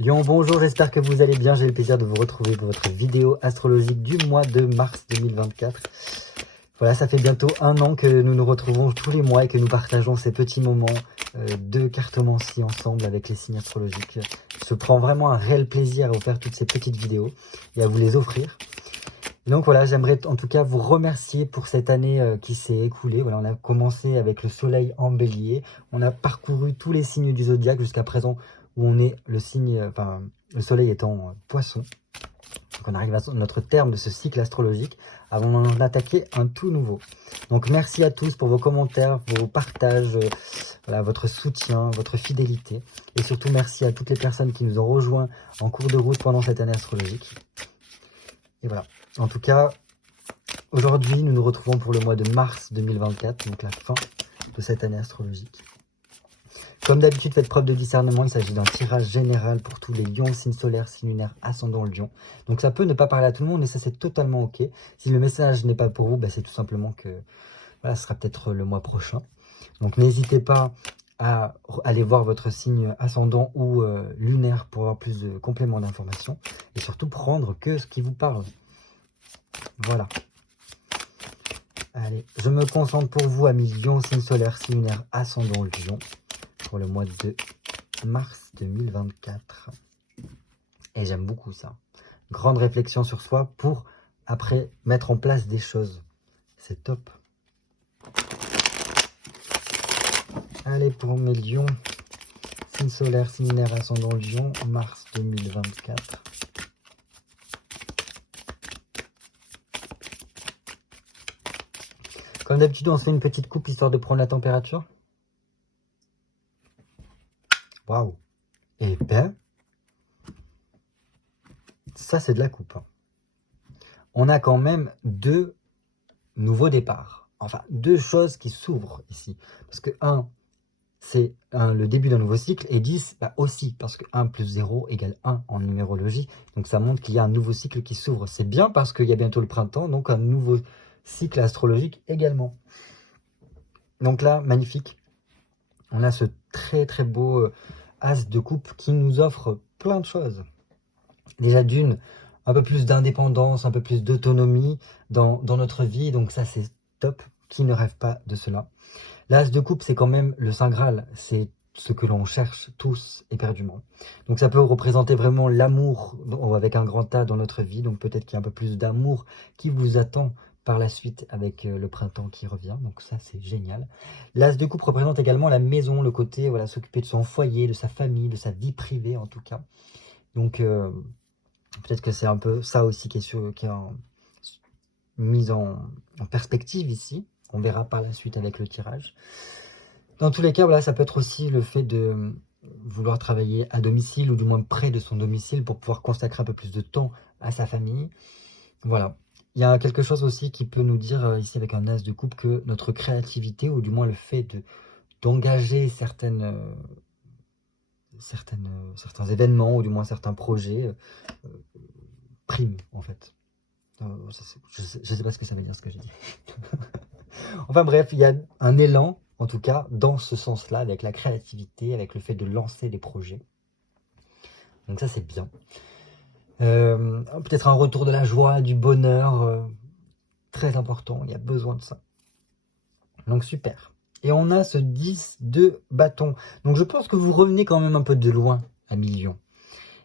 Lion, bonjour, j'espère que vous allez bien. J'ai le plaisir de vous retrouver pour votre vidéo astrologique du mois de mars 2024. Voilà, ça fait bientôt 1 an que nous nous retrouvons tous les mois et que nous partageons ces petits moments de cartomancie ensemble avec les signes astrologiques. Je prends vraiment un réel plaisir à vous faire toutes ces petites vidéos et à vous les offrir. Et donc voilà, j'aimerais en tout cas vous remercier pour cette année qui s'est écoulée. Voilà, on a commencé avec le soleil en bélier. On a parcouru tous les signes du zodiaque jusqu'à présent où on est le signe, le soleil est en poisson. Donc on arrive à notre terme de ce cycle astrologique avant d'en attaquer un tout nouveau. Donc merci à tous pour vos commentaires, vos partages, voilà, votre soutien, votre fidélité. Et surtout merci à toutes les personnes qui nous ont rejoints en cours de route pendant cette année astrologique. Et voilà. En tout cas, aujourd'hui, nous nous retrouvons pour le mois de mars 2024, donc la fin de cette année astrologique. Comme d'habitude, faites preuve de discernement, il s'agit d'un tirage général pour tous les lions, signes solaires, signes lunaires, ascendant lion. Donc ça peut ne pas parler à tout le monde et ça c'est totalement ok. Si le message n'est pas pour vous, c'est tout simplement que voilà, ce sera peut-être le mois prochain. Donc n'hésitez pas à aller voir votre signe ascendant ou lunaire pour avoir plus de compléments d'informations. Et surtout prendre que ce qui vous parle. Voilà. Allez, je me concentre pour vous, amis lion, signe solaire, signe lunaire, ascendant lion, pour le mois de mars 2024. Et j'aime beaucoup ça. Grande réflexion sur soi pour, après, mettre en place des choses. C'est top. Allez, pour mes lions, signe solaire, signe lunaire, ascendant lion, mars 2024. Comme d'habitude, on se fait une petite coupe histoire de prendre la température. Waouh! Et ben, ça c'est de la coupe. On a quand même 2 nouveaux départs. Enfin, 2 choses qui s'ouvrent ici. Parce que 1, c'est le début d'un nouveau cycle. Et 10, aussi, parce que 1 plus 0 égale 1 en numérologie. Donc ça montre qu'il y a un nouveau cycle qui s'ouvre. C'est bien parce qu'il y a bientôt le printemps, donc un nouveau cycle astrologique également. Donc là, magnifique. On a ce très très beau as de coupe qui nous offre plein de choses. Déjà d'une, un peu plus d'indépendance, un peu plus d'autonomie dans notre vie. Donc ça, c'est top. Qui ne rêve pas de cela? L'as de coupe, c'est quand même le Saint Graal. C'est ce que l'on cherche tous éperdument. Donc ça peut représenter vraiment l'amour avec un grand A dans notre vie. Donc peut-être qu'il y a un peu plus d'amour qui vous attend par la suite avec le printemps qui revient. Donc ça, c'est génial. L'as de coupe représente également la maison, le côté, voilà, s'occuper de son foyer, de sa famille, de sa vie privée en tout cas. Donc peut-être que c'est un peu ça aussi qui est mise en perspective ici. On verra par la suite avec le tirage. Dans tous les cas, voilà, ça peut être aussi le fait de vouloir travailler à domicile ou du moins près de son domicile pour pouvoir consacrer un peu plus de temps à sa famille. Voilà. Il y a quelque chose aussi qui peut nous dire ici avec un as de coupe que notre créativité ou du moins le fait d'engager certains événements ou du moins certains projets prime en fait. Je sais pas ce que ça veut dire ce que j'ai dit. Enfin bref, il y a un élan, en tout cas, dans ce sens-là, avec la créativité, avec le fait de lancer des projets. Donc ça, c'est bien. Peut-être un retour de la joie, du bonheur, très important, il y a besoin de ça. Donc super. Et on a ce 10 de bâton. Donc je pense que vous revenez quand même un peu de loin à Million.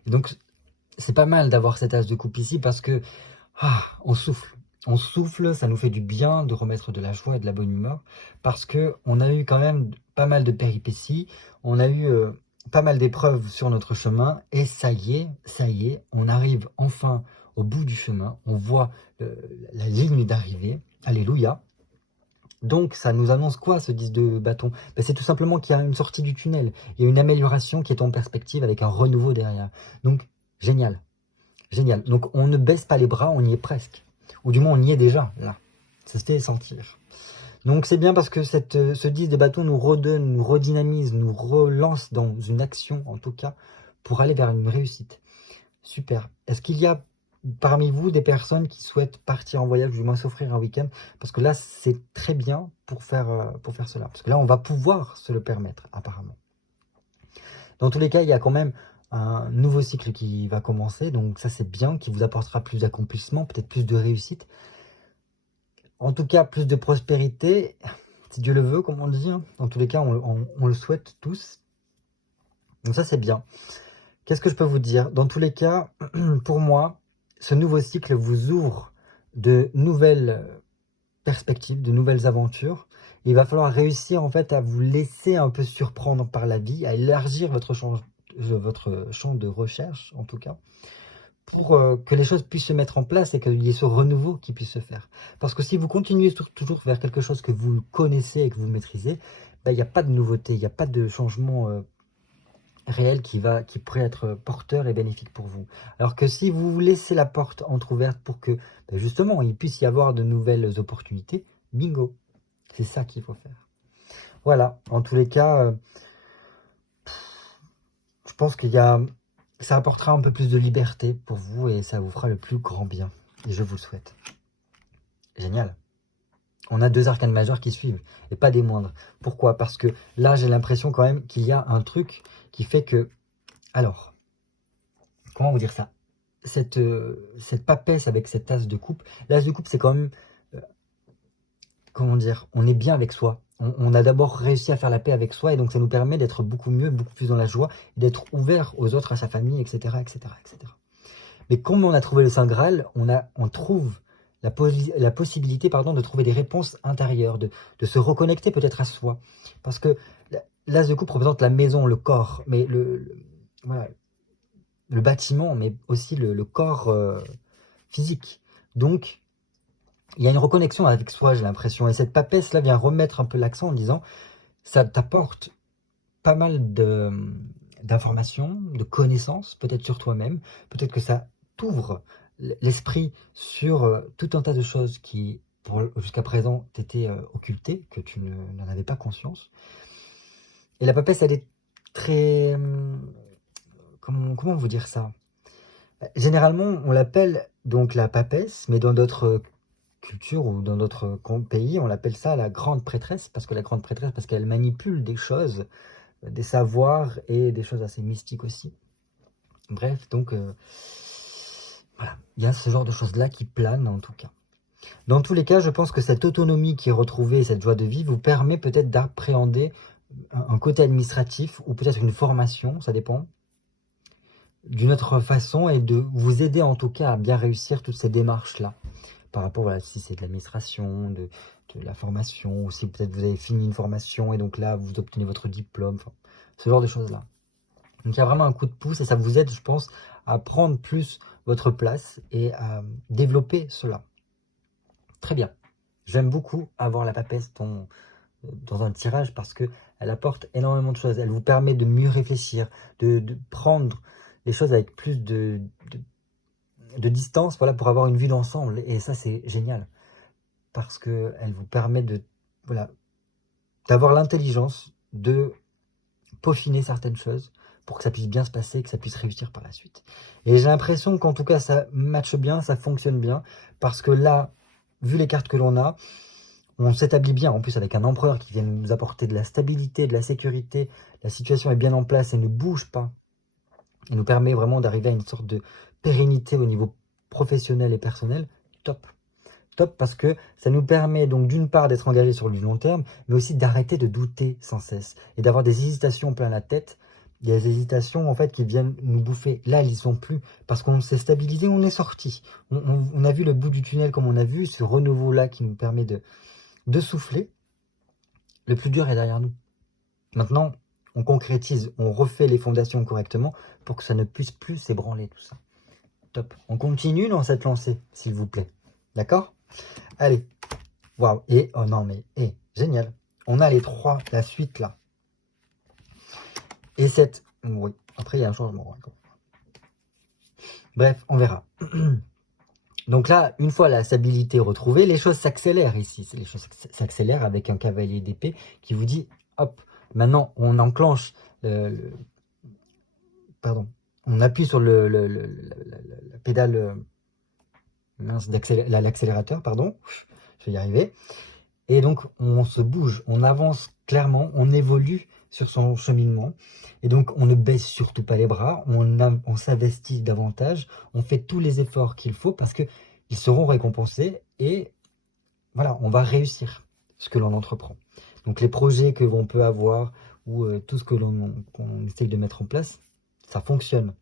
Et donc c'est pas mal d'avoir cet as de coupe ici parce que on souffle. On souffle, ça nous fait du bien de remettre de la joie et de la bonne humeur parce qu'on a eu quand même pas mal de péripéties, on a eu pas mal d'épreuves sur notre chemin et ça y est, on arrive enfin au bout du chemin, on voit la ligne d'arrivée, alléluia. Donc ça nous annonce quoi ce 10 de bâton? C'est tout simplement qu'il y a une sortie du tunnel, il y a une amélioration qui est en perspective avec un renouveau derrière. Donc génial. Génial. Donc on ne baisse pas les bras, on y est presque. Ou du moins on y est déjà, là. Ça se fait sentir. Donc c'est bien parce que ce 10 de bâton nous redonne, nous redynamise, nous relance dans une action, en tout cas, pour aller vers une réussite. Super. Est-ce qu'il y a parmi vous des personnes qui souhaitent partir en voyage, ou du moins s'offrir un week-end? Parce que là, c'est très bien pour faire cela. Parce que là, on va pouvoir se le permettre, apparemment. Dans tous les cas, il y a quand même un nouveau cycle qui va commencer, donc ça c'est bien, qui vous apportera plus d'accomplissement, peut-être plus de réussite. En tout cas, plus de prospérité, si Dieu le veut, comme on le dit. Hein. Dans tous les cas, on le souhaite tous. Donc ça c'est bien. Qu'est-ce que je peux vous dire? Dans tous les cas, pour moi, ce nouveau cycle vous ouvre de nouvelles perspectives, de nouvelles aventures. Il va falloir réussir en fait à vous laisser un peu surprendre par la vie, à élargir votre champ de recherche en tout cas, pour que les choses puissent se mettre en place et qu'il y ait ce renouveau qui puisse se faire. Parce que si vous continuez toujours vers quelque chose que vous connaissez et que vous maîtrisez, il n'y a pas de nouveauté, il n'y a pas de changement réel qui pourrait être porteur et bénéfique pour vous. Alors que si vous laissez la porte entrouverte pour que, justement, il puisse y avoir de nouvelles opportunités, bingo, c'est ça qu'il faut faire. Voilà, en tous les cas, je pense ça apportera un peu plus de liberté pour vous et ça vous fera le plus grand bien. Et je vous le souhaite. Génial. On a 2 arcanes majeures qui suivent, et pas des moindres. Pourquoi? Parce que là, j'ai l'impression quand même qu'il y a un truc qui fait que... Alors, comment vous dire ça? Cette papesse avec cette as de coupe. L'as de coupe, c'est quand même... comment dire? On est bien avec soi. On a d'abord réussi à faire la paix avec soi, et donc ça nous permet d'être beaucoup mieux, beaucoup plus dans la joie, d'être ouvert aux autres, à sa famille, etc., etc., etc. Mais comme on a trouvé le Saint Graal, on trouve la possibilité de trouver des réponses intérieures, de se reconnecter peut-être à soi. Parce que l'as de coupe représente la maison, le corps, mais voilà, le bâtiment, mais aussi le corps physique. Donc, il y a une reconnexion avec soi, j'ai l'impression. Et cette papesse-là vient remettre un peu l'accent en disant, ça t'apporte pas mal d'informations, de connaissances, peut-être sur toi-même. Peut-être que ça t'ouvre l'esprit sur tout un tas de choses qui, jusqu'à présent, t'étaient occultées, que tu n'en avais pas conscience. Et la papesse, elle est très... comment vous dire ça? Généralement, on l'appelle donc la papesse, mais dans d'autres cultures ou dans d'autres pays, on l'appelle ça la grande prêtresse, parce qu'elle manipule des choses, des savoirs et des choses assez mystiques aussi. Bref, donc voilà, il y a ce genre de choses-là qui planent en tout cas. Dans tous les cas, je pense que cette autonomie qui est retrouvée, cette joie de vivre, vous permet peut-être d'appréhender un côté administratif ou peut-être une formation, ça dépend, d'une autre façon et de vous aider en tout cas à bien réussir toutes ces démarches-là. Par rapport, voilà, si c'est de l'administration, de la formation, ou si peut-être vous avez fini une formation et donc là vous obtenez votre diplôme, enfin, ce genre de choses-là. Donc il y a vraiment un coup de pouce et ça vous aide, je pense, à prendre plus votre place et à développer cela. Très bien. J'aime beaucoup avoir la papesse dans un tirage parce qu'elle apporte énormément de choses. Elle vous permet de mieux réfléchir, de prendre les choses avec plus de distance, voilà, pour avoir une vue d'ensemble. Et ça, c'est génial. Parce qu'elle vous permet d'avoir l'intelligence de peaufiner certaines choses pour que ça puisse bien se passer, que ça puisse réussir par la suite. Et j'ai l'impression qu'en tout cas, ça matche bien, ça fonctionne bien. Parce que là, vu les cartes que l'on a, on s'établit bien, en plus avec un empereur qui vient nous apporter de la stabilité, de la sécurité. La situation est bien en place et ne bouge pas. Et nous permet vraiment d'arriver à une sorte de pérennité au niveau professionnel et personnel. Top. Top parce que ça nous permet donc d'une part d'être engagé sur du long terme, mais aussi d'arrêter de douter sans cesse et d'avoir des hésitations plein la tête. Il y a des hésitations en fait qui viennent nous bouffer. Là, elles n'y sont plus parce qu'on s'est stabilisé, on est sorti. On a vu le bout du tunnel comme on a vu, ce renouveau-là qui nous permet de souffler. Le plus dur est derrière nous. Maintenant, on concrétise, on refait les fondations correctement pour que ça ne puisse plus s'ébranler tout ça. Top. On continue dans cette lancée, s'il vous plaît. D'accord? Allez. Waouh. Et, oh non, mais, génial. On a les 3, la suite là. Et cette, oui. Après, il y a un changement. Bref, on verra. Donc là, une fois la stabilité retrouvée, les choses s'accélèrent ici. Les choses s'accélèrent avec un cavalier d'épée qui vous dit, hop, maintenant on enclenche pardon, on appuie sur la pédale l'accélérateur, pardon, je vais y arriver. Et donc on se bouge, on avance clairement, on évolue sur son cheminement. Et donc, on ne baisse surtout pas les bras, on s'investit davantage, on fait tous les efforts qu'il faut parce qu'ils seront récompensés et voilà, on va réussir ce que l'on entreprend. Donc, les projets que l'on peut avoir ou tout ce qu'on essaye de mettre en place, ça fonctionne.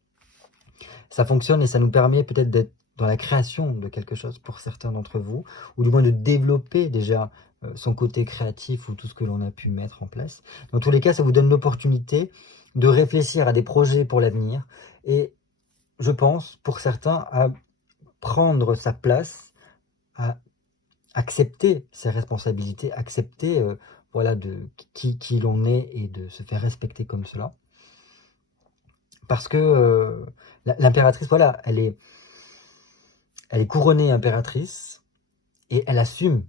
Ça fonctionne et ça nous permet peut-être d'être dans la création de quelque chose pour certains d'entre vous, ou du moins de développer déjà son côté créatif ou tout ce que l'on a pu mettre en place. Dans tous les cas, ça vous donne l'opportunité de réfléchir à des projets pour l'avenir et je pense, pour certains, à prendre sa place, à accepter ses responsabilités, accepter voilà, de qui l'on est et de se faire respecter comme cela. Parce que l'impératrice, voilà, elle est couronnée impératrice et elle assume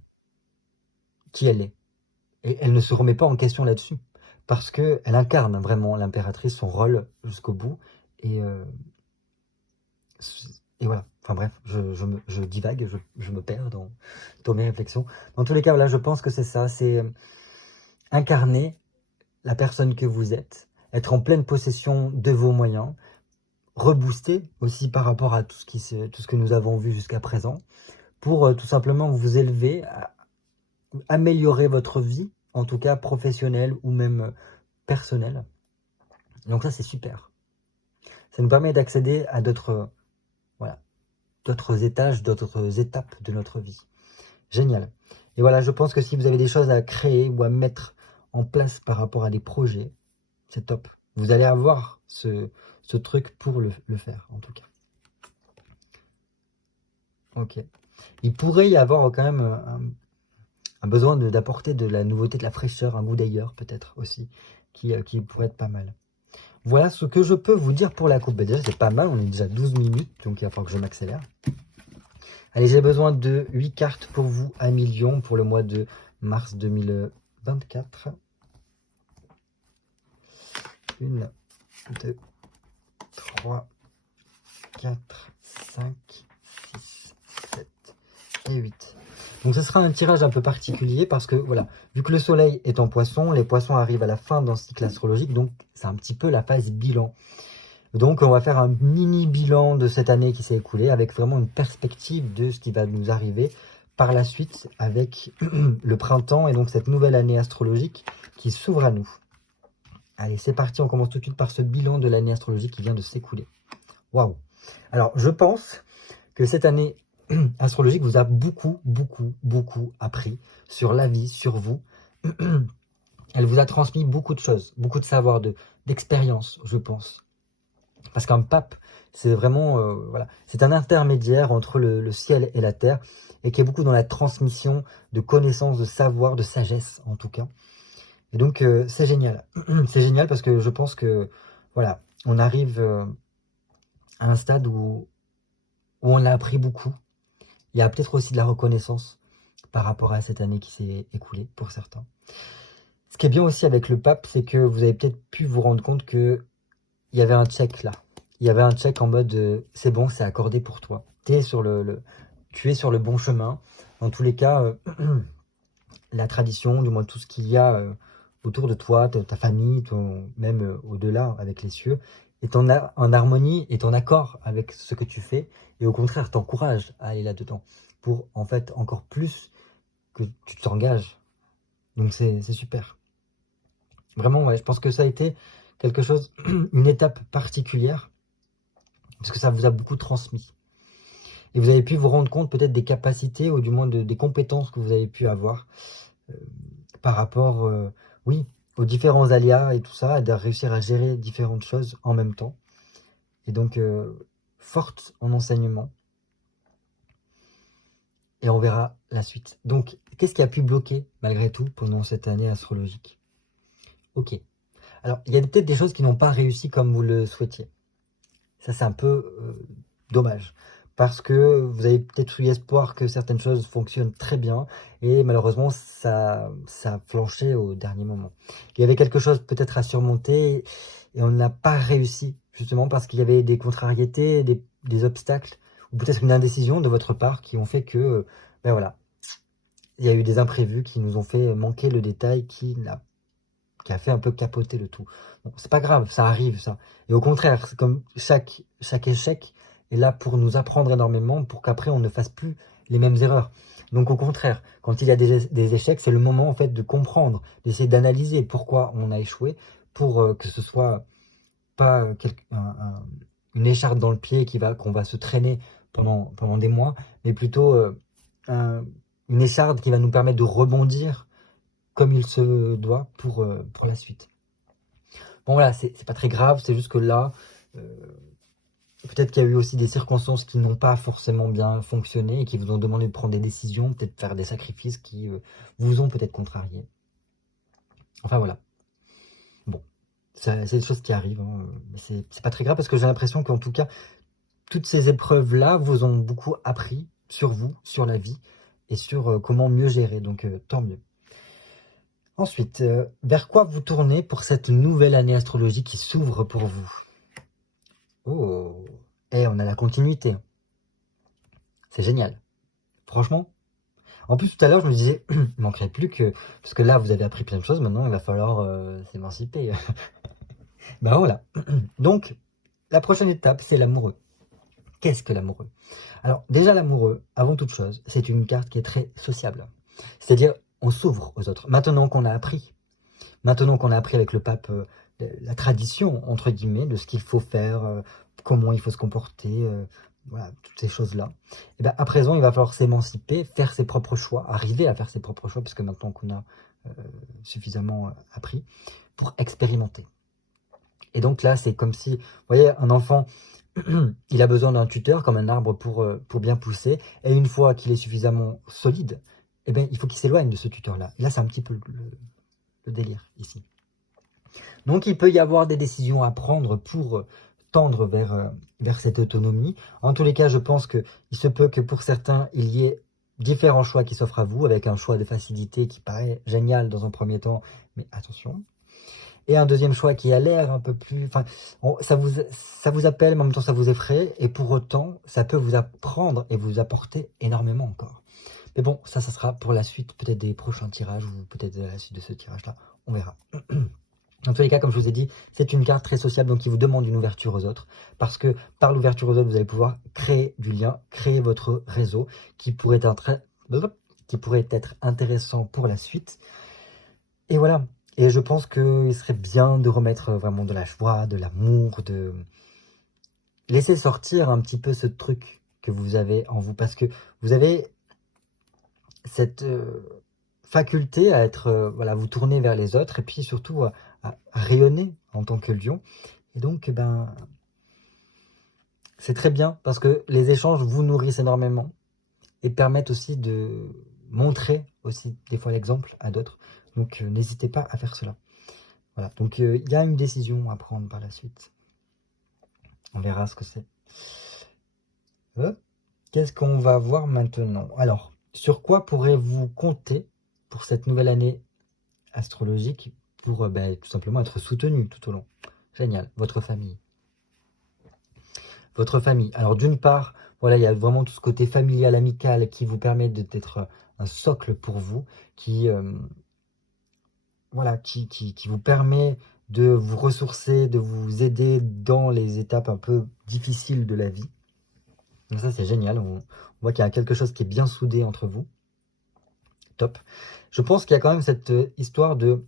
qui elle est. Et elle ne se remet pas en question là-dessus. Parce qu'elle incarne vraiment l'impératrice, son rôle jusqu'au bout. Et, et voilà. Enfin bref, je divague, je me perds dans mes réflexions. Dans tous les cas, là, je pense que c'est ça. C'est incarner la personne que vous êtes, être en pleine possession de vos moyens, rebooster aussi par rapport à tout ce que nous avons vu jusqu'à présent, pour tout simplement vous élever, améliorer votre vie, en tout cas professionnelle ou même personnelle. Donc ça, c'est super. Ça nous permet d'accéder à d'autres étages, d'autres étapes de notre vie. Génial. Et voilà, je pense que si vous avez des choses à créer ou à mettre en place par rapport à des projets, c'est top. Vous allez avoir ce truc pour le faire, en tout cas. Ok. Il pourrait y avoir quand même un besoin d'apporter de la nouveauté, de la fraîcheur, un goût d'ailleurs peut-être aussi, qui pourrait être pas mal. Voilà ce que je peux vous dire pour la coupe. Déjà, c'est pas mal, on est déjà 12 minutes, donc il va falloir que je m'accélère. Allez, j'ai besoin de 8 cartes pour vous à million pour le mois de mars 2024. 1, 2, 3, 4, 5, 6, 7 et 8. Donc ce sera un tirage un peu particulier parce que voilà, vu que le soleil est en poisson, les poissons arrivent à la fin d'un cycle astrologique, donc c'est un petit peu la phase bilan. Donc on va faire un mini bilan de cette année qui s'est écoulée avec vraiment une perspective de ce qui va nous arriver par la suite avec le printemps et donc cette nouvelle année astrologique qui s'ouvre à nous. Allez, c'est parti, on commence tout de suite par ce bilan de l'année astrologique qui vient de s'écouler. Waouh! Alors je pense que cette année astrologique vous a beaucoup appris sur la vie, sur vous. Elle vous a transmis beaucoup de choses, beaucoup de savoir, d'expérience, je pense. Parce qu'un pape, c'est vraiment, voilà, c'est un intermédiaire entre le ciel et la terre, et qui est beaucoup dans la transmission de connaissances, de savoir, de sagesse, en tout cas. Et donc, c'est génial. C'est génial parce que je pense que, voilà, on arrive à un stade où on a appris beaucoup. Il y a peut-être aussi de la reconnaissance par rapport à cette année qui s'est écoulée, pour certains. Ce qui est bien aussi avec le pape, c'est que vous avez peut-être pu vous rendre compte qu'il y avait un check là. Il y avait un check en mode c'est bon, c'est accordé pour toi. Tu es sur le bon chemin. Dans tous les cas, la tradition, du moins tout ce qu'il y a autour de toi, ta famille, même au-delà avec les cieux, est en harmonie, est en accord avec ce que tu fais et au contraire t'encourage à aller là-dedans pour en fait encore plus que tu t'engages. Donc c'est super. Vraiment, ouais, je pense que ça a été quelque chose, une étape particulière parce que ça vous a beaucoup transmis. Et vous avez pu vous rendre compte peut-être des capacités ou du moins des compétences que vous avez pu avoir par rapport, oui, aux différents aléas et tout ça, et de réussir à gérer différentes choses en même temps. Et donc, forte en enseignement. Et on verra la suite. Donc, qu'est-ce qui a pu bloquer malgré tout pendant cette année astrologique? Ok. Alors, il y a peut-être des choses qui n'ont pas réussi comme vous le souhaitiez. Ça, c'est un peu dommage. Parce que vous avez peut-être eu espoir que certaines choses fonctionnent très bien. Et malheureusement, ça a flanché au dernier moment. Il y avait quelque chose peut-être à surmonter. Et on n'a pas réussi. Justement parce qu'il y avait des contrariétés, des obstacles. Ou peut-être une indécision de votre part qui ont fait que, ben voilà. Il y a eu des imprévus qui nous ont fait manquer le détail qui n'a qui a fait un peu capoter le tout. Bon, c'est pas grave, ça arrive ça. Et au contraire, c'est comme chaque échec est là pour nous apprendre énormément, pour qu'après on ne fasse plus les mêmes erreurs. Donc au contraire, quand il y a des échecs, c'est le moment en fait de comprendre, d'essayer d'analyser pourquoi on a échoué, pour que ce soit pas une écharpe dans le pied qu'on va se traîner pendant des mois, mais plutôt une écharpe qui va nous permettre de rebondir comme il se doit pour la suite. Bon voilà, c'est pas très grave, c'est juste que là, peut-être qu'il y a eu aussi des circonstances qui n'ont pas forcément bien fonctionné et qui vous ont demandé de prendre des décisions, peut-être faire des sacrifices qui vous ont peut-être contrarié. Enfin voilà. Bon, c'est des choses qui arrivent, hein, mais c'est pas très grave parce que j'ai l'impression qu'en tout cas, toutes ces épreuves-là vous ont beaucoup appris sur vous, sur la vie et sur comment mieux gérer, donc tant mieux. Ensuite, vers quoi vous tournez pour cette nouvelle année astrologique qui s'ouvre pour vous? Oh, et on a la continuité. C'est génial. Franchement. En plus, tout à l'heure, je me disais, il manquerait plus que... Parce que là, vous avez appris plein de choses, maintenant, il va falloir s'émanciper. Ben voilà. Donc, la prochaine étape, c'est l'amoureux. Qu'est-ce que l'amoureux? Alors, déjà, l'amoureux, avant toute chose, c'est une carte qui est très sociable. C'est-à-dire, on s'ouvre aux autres. Maintenant qu'on a appris avec le pape la tradition, entre guillemets, de ce qu'il faut faire, comment il faut se comporter, voilà, toutes ces choses-là, et bien à présent, il va falloir s'émanciper, faire ses propres choix, arriver à faire ses propres choix, puisque maintenant qu'on a suffisamment appris, pour expérimenter. Et donc là, c'est comme si, vous voyez, un enfant, il a besoin d'un tuteur, comme un arbre pour bien pousser, et une fois qu'il est suffisamment solide, eh bien, il faut qu'il s'éloigne de ce tuteur-là. Et là, c'est un petit peu le délire, ici. Donc, il peut y avoir des décisions à prendre pour tendre vers cette autonomie. En tous les cas, je pense qu'il se peut que pour certains, il y ait différents choix qui s'offrent à vous, avec un choix de facilité qui paraît génial dans un premier temps, mais attention. Et un deuxième choix qui a l'air un peu plus... Enfin, ça vous appelle, mais en même temps ça vous effraie, et pour autant, ça peut vous apprendre et vous apporter énormément encore. Mais bon, ça sera pour la suite, peut-être des prochains tirages, ou peut-être la suite de ce tirage-là, on verra. Dans tous les cas, comme je vous ai dit, c'est une carte très sociable, donc qui vous demande une ouverture aux autres, parce que par l'ouverture aux autres, vous allez pouvoir créer du lien, créer votre réseau, qui pourrait être intéressant pour la suite. Et voilà. Et je pense qu'il serait bien de remettre vraiment de la joie, de l'amour, de laisser sortir un petit peu ce truc que vous avez en vous, parce que vous avez cette faculté à être, voilà, vous tourner vers les autres, et puis surtout à rayonner en tant que lion. Et donc, ben, c'est très bien, parce que les échanges vous nourrissent énormément, et permettent aussi de montrer aussi des fois l'exemple à d'autres. Donc, n'hésitez pas à faire cela. Voilà, donc il y a une décision à prendre par la suite. On verra ce que c'est. Qu'est-ce qu'on va voir maintenant? Alors, sur quoi pourrez-vous compter pour cette nouvelle année astrologique pour tout simplement être soutenu tout au long? Génial, votre famille. Votre famille. Alors d'une part, voilà, il y a vraiment tout ce côté familial, amical qui vous permet d'être un socle pour vous, voilà, qui vous permet de vous ressourcer, de vous aider dans les étapes un peu difficiles de la vie. Donc ça, c'est génial. On voit qu'il y a quelque chose qui est bien soudé entre vous. Top. Je pense qu'il y a quand même cette histoire de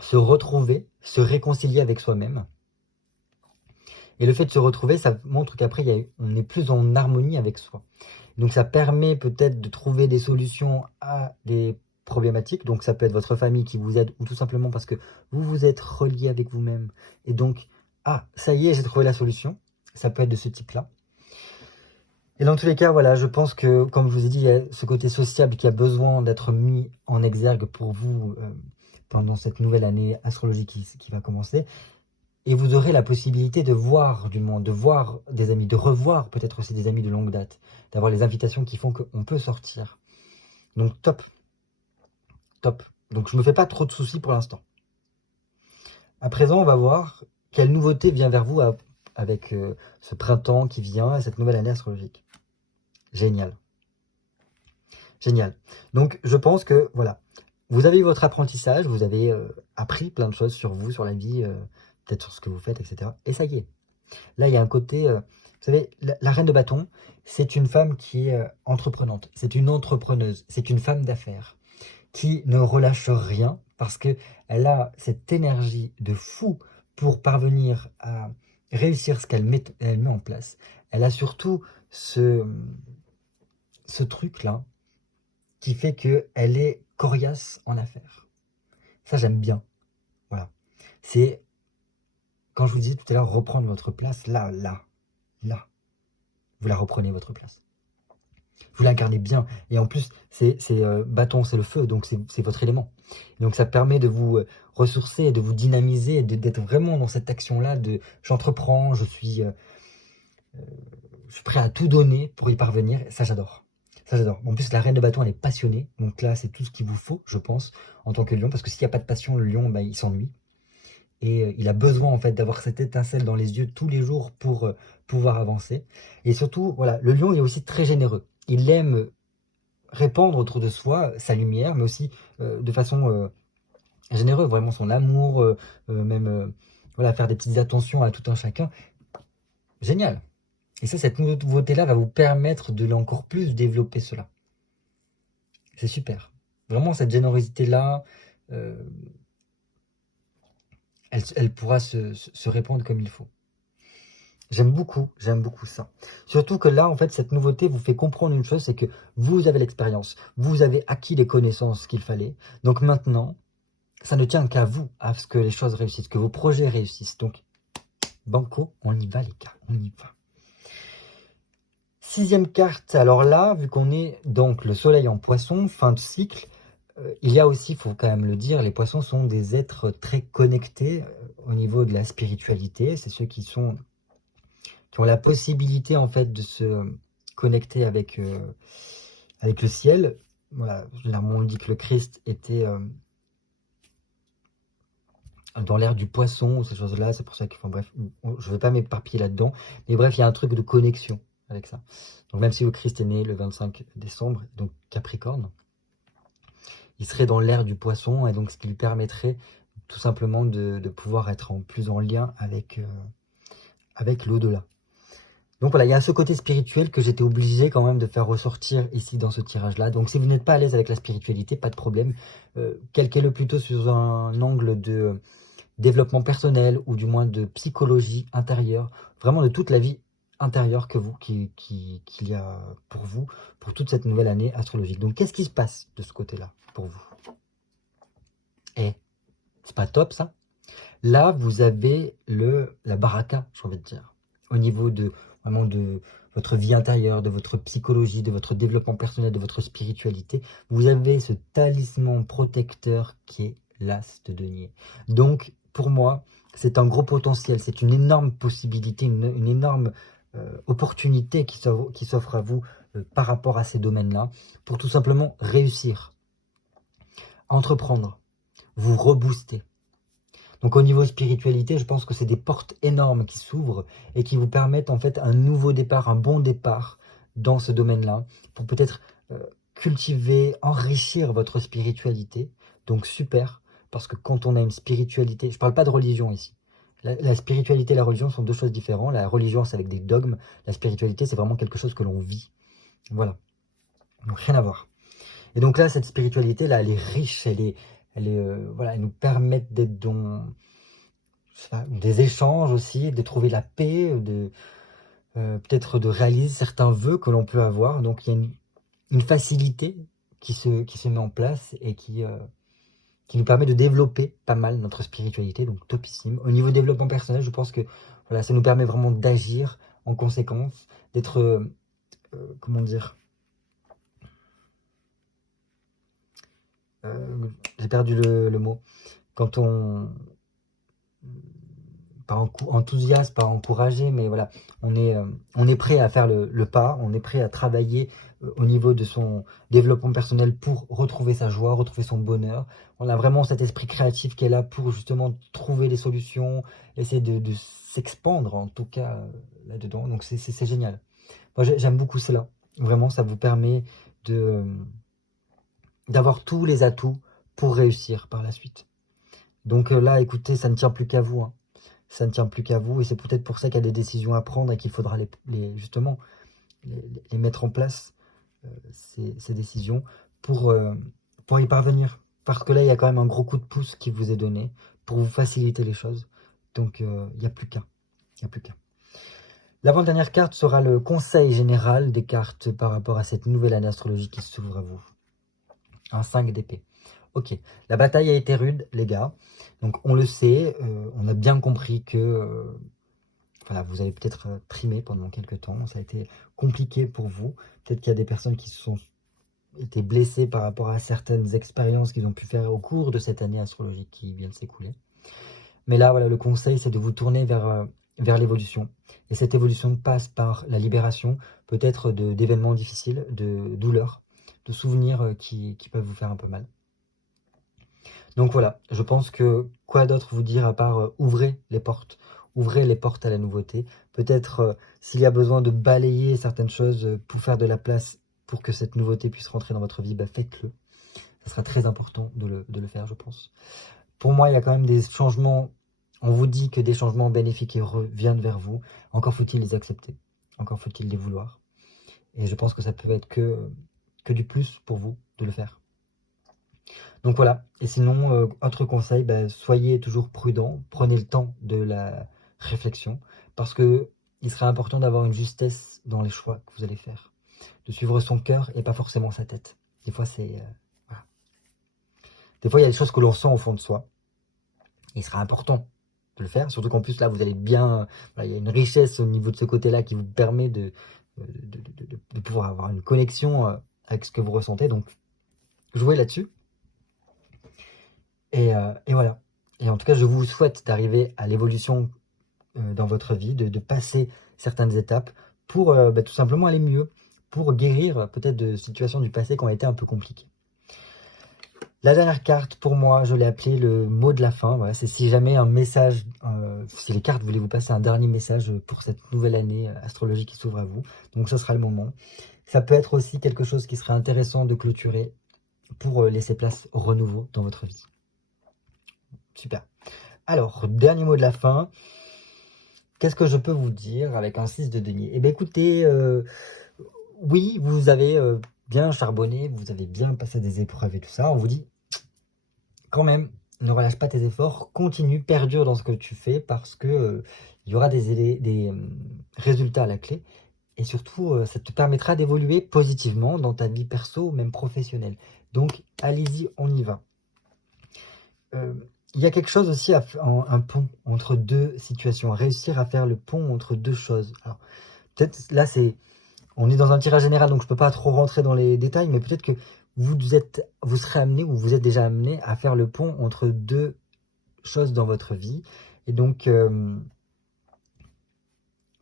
se retrouver, se réconcilier avec soi-même. Et le fait de se retrouver, ça montre qu'après, on est plus en harmonie avec soi. Donc ça permet peut-être de trouver des solutions à des problématiques. Donc ça peut être votre famille qui vous aide, ou tout simplement parce que vous vous êtes relié avec vous-même. Et donc, ah, ça y est, j'ai trouvé la solution. Ça peut être de ce type-là. Et dans tous les cas, voilà, je pense que, comme je vous ai dit, il y a ce côté sociable qui a besoin d'être mis en exergue pour vous pendant cette nouvelle année astrologique qui va commencer. Et vous aurez la possibilité de voir du monde, de voir des amis, de revoir peut-être aussi des amis de longue date, d'avoir les invitations qui font qu'on peut sortir. Donc top, top. Donc je ne me fais pas trop de soucis pour l'instant. À présent, on va voir quelle nouveauté vient vers vous avec ce printemps qui vient, cette nouvelle année astrologique. Génial. Génial. Donc je pense que, voilà, vous avez eu votre apprentissage, vous avez appris plein de choses sur vous, sur la vie, peut-être sur ce que vous faites, etc. Et ça y est. Là, il y a un côté, vous savez, la reine de bâton, c'est une femme qui est entreprenante, c'est une entrepreneuse, c'est une femme d'affaires qui ne relâche rien parce qu'elle a cette énergie de fou pour parvenir à réussir ce elle met en place. Elle a surtout ce truc-là qui fait qu'elle est coriace en affaires. Ça, j'aime bien. Voilà. C'est, quand je vous disais tout à l'heure, reprendre votre place, là, vous la reprenez votre place. Vous l'incarnez bien. Et en plus, c'est bâton, c'est le feu, donc c'est votre élément. Donc ça permet de vous ressourcer, de vous dynamiser, d'être vraiment dans cette action-là de j'entreprends, je suis prêt à tout donner pour y parvenir. Ça, j'adore. Ça, j'adore. En plus, la reine de bâton, elle est passionnée. Donc là, c'est tout ce qu'il vous faut, je pense, en tant que lion. Parce que s'il n'y a pas de passion, le lion, bah, il s'ennuie. Et il a besoin, en fait, d'avoir cette étincelle dans les yeux tous les jours pour pouvoir avancer. Et surtout, voilà, le lion est aussi très généreux. Il aime répandre autour de soi sa lumière, mais aussi de façon généreuse, vraiment son amour, même voilà, faire des petites attentions à tout un chacun. Génial. Et ça, cette nouveauté-là va vous permettre de encore plus développer cela. C'est super. Vraiment, cette générosité-là, elle pourra se répandre comme il faut. J'aime beaucoup ça. Surtout que là, en fait, cette nouveauté vous fait comprendre une chose, c'est que vous avez l'expérience, vous avez acquis les connaissances qu'il fallait. Donc maintenant, ça ne tient qu'à vous, à ce que les choses réussissent, que vos projets réussissent. Donc, banco, on y va les gars, on y va. 6e carte, alors là, vu qu'on est donc le soleil en poisson, fin de cycle, il y a aussi, il faut quand même le dire, les poissons sont des êtres très connectés au niveau de la spiritualité. C'est ceux qui ont la possibilité en fait de se connecter avec le ciel. Voilà, généralement on dit que le Christ était dans l'ère du poisson, ou ces choses-là, c'est pour ça que, enfin bref, je ne vais pas m'éparpiller là-dedans, mais bref, il y a un truc de connexion avec ça. Donc même si le Christ est né le 25 décembre, donc Capricorne, il serait dans l'ère du poisson, et donc ce qui lui permettrait tout simplement de pouvoir être plus en lien avec l'au-delà. Donc voilà, il y a ce côté spirituel que j'étais obligé quand même de faire ressortir ici dans ce tirage-là. Donc si vous n'êtes pas à l'aise avec la spiritualité, pas de problème. Calquez-le plutôt sur un angle de développement personnel ou du moins de psychologie intérieure. Vraiment de toute la vie intérieure qu'il y a pour vous, pour toute cette nouvelle année astrologique. Donc qu'est-ce qui se passe de ce côté-là pour vous? Eh, c'est pas top ça? Là, vous avez la baraka, j'ai envie de dire, au niveau de vraiment de votre vie intérieure, de votre psychologie, de votre développement personnel, de votre spiritualité. Vous avez ce talisman protecteur qui est l'as de denier. Donc, pour moi, c'est un gros potentiel, c'est une énorme possibilité, une énorme opportunité qui s'offre à vous par rapport à ces domaines-là, pour tout simplement réussir, entreprendre, vous rebooster. Donc au niveau spiritualité, je pense que c'est des portes énormes qui s'ouvrent et qui vous permettent en fait un nouveau départ, un bon départ dans ce domaine-là, pour peut-être cultiver, enrichir votre spiritualité. Donc super, parce que quand on a une spiritualité, je ne parle pas de religion ici. La spiritualité et la religion sont deux choses différentes. La religion, c'est avec des dogmes. La spiritualité, c'est vraiment quelque chose que l'on vit. Voilà. Donc rien à voir. Et donc là, cette spiritualité-là, elle est riche, voilà, elle nous permet d'être dans des échanges aussi, de trouver la paix, peut-être de réaliser certains vœux que l'on peut avoir. Donc il y a une facilité qui se met en place et qui nous permet de développer pas mal notre spiritualité, donc topissime. Au niveau développement personnel, je pense que voilà, ça nous permet vraiment d'agir en conséquence, d'être, comment dire, j'ai perdu le mot, quand on, pas enthousiaste, pas encouragé, mais voilà, on est prêt à faire le pas, on est prêt à travailler au niveau de son développement personnel pour retrouver sa joie, retrouver son bonheur. On a vraiment cet esprit créatif qui est là pour justement trouver des solutions, essayer de s'expandre en tout cas là-dedans. Donc c'est génial. Moi j'aime beaucoup cela. Vraiment, ça vous permet d'avoir tous les atouts pour réussir par la suite. Donc là, écoutez, ça ne tient plus qu'à vous. Hein. Ça ne tient plus qu'à vous et c'est peut-être pour ça qu'il y a des décisions à prendre et qu'il faudra justement les mettre en place, ces décisions, pour y parvenir. Parce que là, il y a quand même un gros coup de pouce qui vous est donné pour vous faciliter les choses. Donc, il n'y a plus qu'un. Il n'y a plus qu'un. L'avant-dernière carte sera le conseil général des cartes par rapport à cette nouvelle année astrologique qui s'ouvre à vous. Un 5 d'épée. Ok, la bataille a été rude, les gars. Donc, on le sait, on a bien compris que voilà, vous avez peut-être trimé pendant quelques temps. Ça a été compliqué pour vous. Peut-être qu'il y a des personnes qui se sont été blessées par rapport à certaines expériences qu'ils ont pu faire au cours de cette année astrologique qui vient de s'écouler. Mais là, voilà, le conseil, c'est de vous tourner vers l'évolution. Et cette évolution passe par la libération, peut-être d'événements difficiles, de douleurs, de souvenirs qui peuvent vous faire un peu mal. Donc voilà, je pense que quoi d'autre vous dire à part ouvrez les portes à la nouveauté. Peut-être s'il y a besoin de balayer certaines choses pour faire de la place pour que cette nouveauté puisse rentrer dans votre vie, bah faites-le. Ça sera très important de le faire, je pense. Pour moi, il y a quand même des changements. On vous dit que des changements bénéfiques et heureux viennent vers vous. Encore faut-il les accepter. Encore faut-il les vouloir. Et je pense que ça peut être que du plus pour vous de le faire. Donc voilà. Et sinon, autre conseil, bah, soyez toujours prudent. Prenez le temps de la réflexion. Parce que il sera important d'avoir une justesse dans les choix que vous allez faire. De suivre son cœur et pas forcément sa tête. Des fois, voilà. Des fois, il y a des choses que l'on sent au fond de soi. Et il sera important de le faire. Surtout qu'en plus, là, vous allez bien... Voilà, il y a une richesse au niveau de ce côté-là qui vous permet de pouvoir avoir une connexion avec ce que vous ressentez. Donc, jouez là-dessus. Et voilà. Et en tout cas, je vous souhaite d'arriver à l'évolution dans votre vie, de passer certaines étapes pour tout simplement aller mieux, pour guérir peut-être de situations du passé qui ont été un peu compliquées. La dernière carte, pour moi, je l'ai appelée le mot de la fin. Voilà, c'est si jamais un message, si les cartes voulaient vous passer un dernier message pour cette nouvelle année astrologique qui s'ouvre à vous. Donc, ce sera le moment. Ça peut être aussi quelque chose qui serait intéressant de clôturer pour laisser place au renouveau dans votre vie. Super. Alors, dernier mot de la fin. Qu'est-ce que je peux vous dire avec un 6 de denier? Eh bien, écoutez, oui, vous avez bien charbonné, vous avez bien passé des épreuves et tout ça. On vous dit, quand même, ne relâche pas tes efforts, continue, perdure dans ce que tu fais parce que il y aura des résultats à la clé. Et surtout, ça te permettra d'évoluer positivement dans ta vie perso ou même professionnelle. Donc, allez-y, on y va. Il y a quelque chose aussi, un pont entre deux situations, réussir à faire le pont entre deux choses. Alors, peut-être là, on est dans un tirage général, donc je ne peux pas trop rentrer dans les détails, mais peut-être que vous serez amené, ou vous êtes déjà amené à faire le pont entre deux choses dans votre vie. Et donc,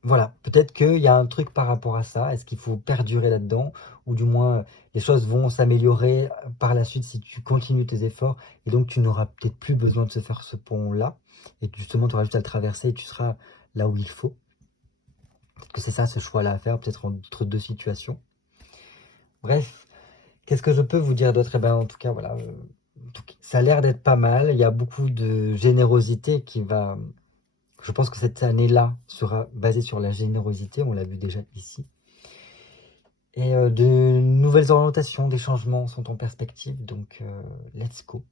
voilà, peut-être qu'il y a un truc par rapport à ça. Est-ce qu'il faut perdurer là-dedans? Ou du moins, les choses vont s'améliorer par la suite si tu continues tes efforts. Et donc, tu n'auras peut-être plus besoin de se faire ce pont-là. Et justement, tu auras juste à le traverser et tu seras là où il faut. Peut-être que c'est ça, ce choix-là à faire, peut-être entre deux situations. Bref, qu'est-ce que je peux vous dire d'autre? Eh ben, en tout cas, voilà, ça a l'air d'être pas mal. Il y a beaucoup de générosité qui va... Je pense que cette année-là sera basée sur la générosité, on l'a vu déjà ici. Et de nouvelles orientations, des changements sont en perspective, donc let's go.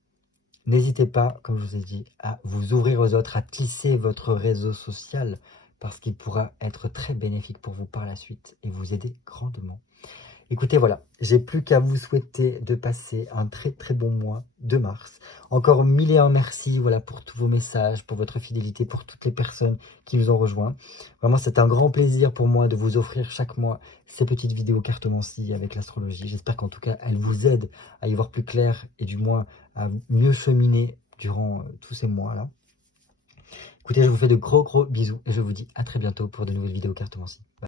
N'hésitez pas, comme je vous ai dit, à vous ouvrir aux autres, à tisser votre réseau social, parce qu'il pourra être très bénéfique pour vous par la suite et vous aider grandement. Écoutez, voilà, j'ai plus qu'à vous souhaiter de passer un très très bon mois de mars. Encore 1001 merci, voilà, pour tous vos messages, pour votre fidélité, pour toutes les personnes qui nous ont rejoints. Vraiment, c'est un grand plaisir pour moi de vous offrir chaque mois ces petites vidéos cartomancie avec l'astrologie. J'espère qu'en tout cas, elles vous aident à y voir plus clair et du moins à mieux cheminer durant tous ces mois-là. Écoutez, je vous fais de gros bisous et je vous dis à très bientôt pour de nouvelles vidéos cartomancie.